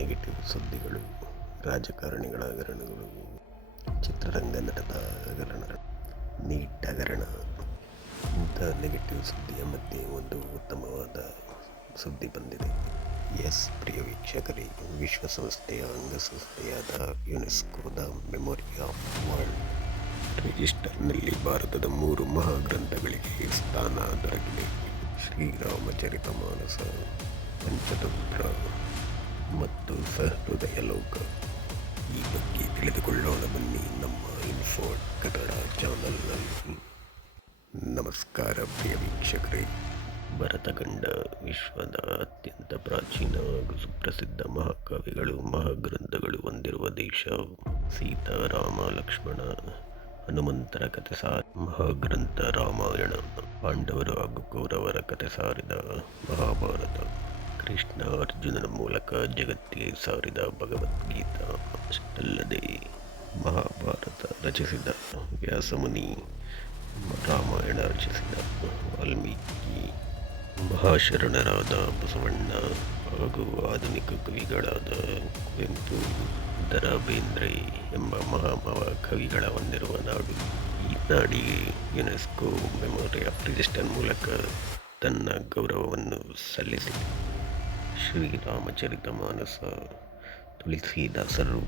Negative ಸುದ್ದಿಗಳು, ರಾಜಕಾರಣಿಗಳ ಹಗರಣಗಳು, ಚಿತ್ರರಂಗ ನಟದ ಹಗರಣಗಳು, ನೀಟ್ ಹಗರಣ, ಇಂಥ ನೆಗೆಟಿವ್ ಸುದ್ದಿಯ ಮಧ್ಯೆ ಒಂದು ಉತ್ತಮವಾದ ಸುದ್ದಿ ಬಂದಿದೆ. ಎಸ್ ಪ್ರಿಯ ವೀಕ್ಷಕರೇ, ವಿಶ್ವಸಂಸ್ಥೆಯ ಅಂಗಸಂಸ್ಥೆಯಾದ ಯುನೆಸ್ಕೋದ ಮೆಮೊರಿ ಆಫ್ ವರ್ಲ್ಡ್ ರಿಜಿಸ್ಟರ್ನಲ್ಲಿ ಭಾರತದ ಮೂರು ಮಹಾಗ್ರಂಥಗಳಿಗೆ ಸ್ಥಾನ ದೊರಕಿದೆ. ಶ್ರೀರಾಮಚರಿತಮಾನಸ, ಪಂಚತಂತ್ರ ಮತ್ತು ಸಹೃದಯ ಲೋಕ. ಈ ಬಗ್ಗೆ ತಿಳಿದುಕೊಳ್ಳೋಣ ಬನ್ನಿ ನಮ್ಮ ಇನ್ಫೋಟ್ ಕನ್ನಡ ಚಾನಲ್ನಲ್ಲಿ ನಮಸ್ಕಾರ ಪ್ರಿಯ ವೀಕ್ಷಕರೇ. ಭರತಖಂಡ ವಿಶ್ವದ ಅತ್ಯಂತ ಪ್ರಾಚೀನ ಹಾಗೂ ಸುಪ್ರಸಿದ್ಧ ಮಹಾಕಾವ್ಯಗಳು, ಮಹಾಗ್ರಂಥಗಳು ಹೊಂದಿರುವ ದೇಶ. ಸೀತಾರಾಮ ಲಕ್ಷ್ಮಣ, ಹನುಮಂತರ ಕಥೆ ಸಾರ ಮಹಾಗ್ರಂಥ ರಾಮಾಯಣ, ಪಾಂಡವರು ಹಾಗೂ ಕೌರವರ ಕಥೆ ಸಾರಿದ ಮಹಾಭಾರತ. ಕೃಷ್ಣ ಅರ್ಜುನನ ಮೂಲಕ ಜಗತ್ತಿಗೆ ಸಾರಿದ ಭಗವದ್ಗೀತಾ ಅಷ್ಟಲ್ಲದೆ ಮಹಾಭಾರತ ರಚಿಸಿದ ವ್ಯಾಸಮುನಿ, ರಾಮಾಯಣ ರಚಿಸಿದ ವಾಲ್ಮೀಕಿ, ಮಹಾಶರಣರಾದ ಬಸವಣ್ಣ ಹಾಗೂ ಆಧುನಿಕ ಕವಿಗಳಾದ ಕುವೆಂಪು ದರ ಬೇಂದ್ರೆ ಎಂಬ ಮಹಾಮವ ಕವಿಗಳ ಹೊಂದಿರುವ ನಾಡು ಈ ನಾಡಿಗೆ ಯುನೆಸ್ಕೋ ಮೆಮೊರಿ ಆಫ್ ರಿಜಿಸ್ಟರ್ ಮೂಲಕ ತನ್ನ ಗೌರವವನ್ನು ಸಲ್ಲಿಸಿದೆ. ಶ್ರೀರಾಮಚರಿತಮಾನಸ ತುಳಸಿದಾಸರು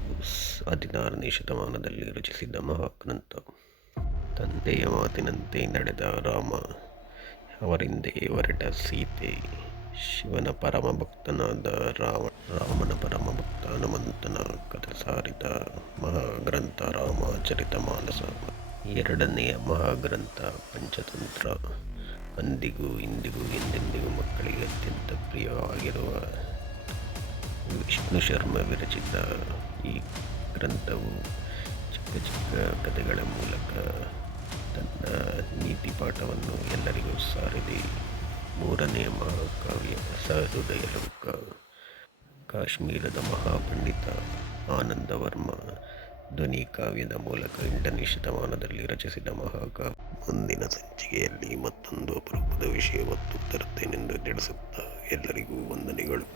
ಹದಿನಾರನೇ ಶತಮಾನದಲ್ಲಿ ರಚಿಸಿದ ಮಹಾಗ್ರಂಥ. ತಂದೆಯ ಮಾತಿನಂತೆ ನಡೆದ ರಾಮ, ಅವರಿಂದೇ ಹೊರಟ ಸೀತೆ. ಶಿವನ ಪರಮ ಭಕ್ತನಾದ ರಾಮ, ರಾಮನ ಪರಮ ಭಕ್ತ ಹನುಮಂತನ ಕಥೆ ಸಾರಿದ ಮಹಾಗ್ರಂಥ ರಾಮಚರಿತ ಮಾನಸ. ಎರಡನೆಯ ಮಹಾಗ್ರಂಥ ಪಂಚತಂತ್ರ. ಅಂದಿಗೂ ಇಂದಿಗೂ ಎಂದೆಂದಿಗೂ ಮಕ್ಕಳಿಗೆ ವಿಷ್ಣು ಶರ್ಮ ವಿರಚಿತ ಈ ಗ್ರಂಥವು ಚಿಕ್ಕ ಚಿಕ್ಕ ಕಥೆಗಳ ಮೂಲಕ ತನ್ನ ನೀತಿ ಪಾಠವನ್ನು ಎಲ್ಲರಿಗೂ ಸಾರಿದೆ ಮೂರನೆಯ ಮಹಾಕಾವ್ಯ ಸಹೃದಯ ಲೋಕ, ಕಾಶ್ಮೀರದ ಮಹಾಪಂಡಿತ ಆನಂದವರ್ಮ ಧ್ವನಿ ಕಾವ್ಯದ ಮೂಲಕ ಎಂಟನೇ ಶತಮಾನದಲ್ಲಿ ರಚಿಸಿದ ಮಹಾಕಾವ್ಯ. ಮುಂದಿನ ಸಂಚಿಕೆಯಲ್ಲಿ ಮತ್ತೊಂದು ಅಪರೂಪದ ವಿಷಯ ಹೊತ್ತು ತರುತ್ತೇನೆಂದು ತಿಳಿಸುತ್ತಾ ಎಲ್ಲರಿಗೂ ವಂದನೆಗಳು.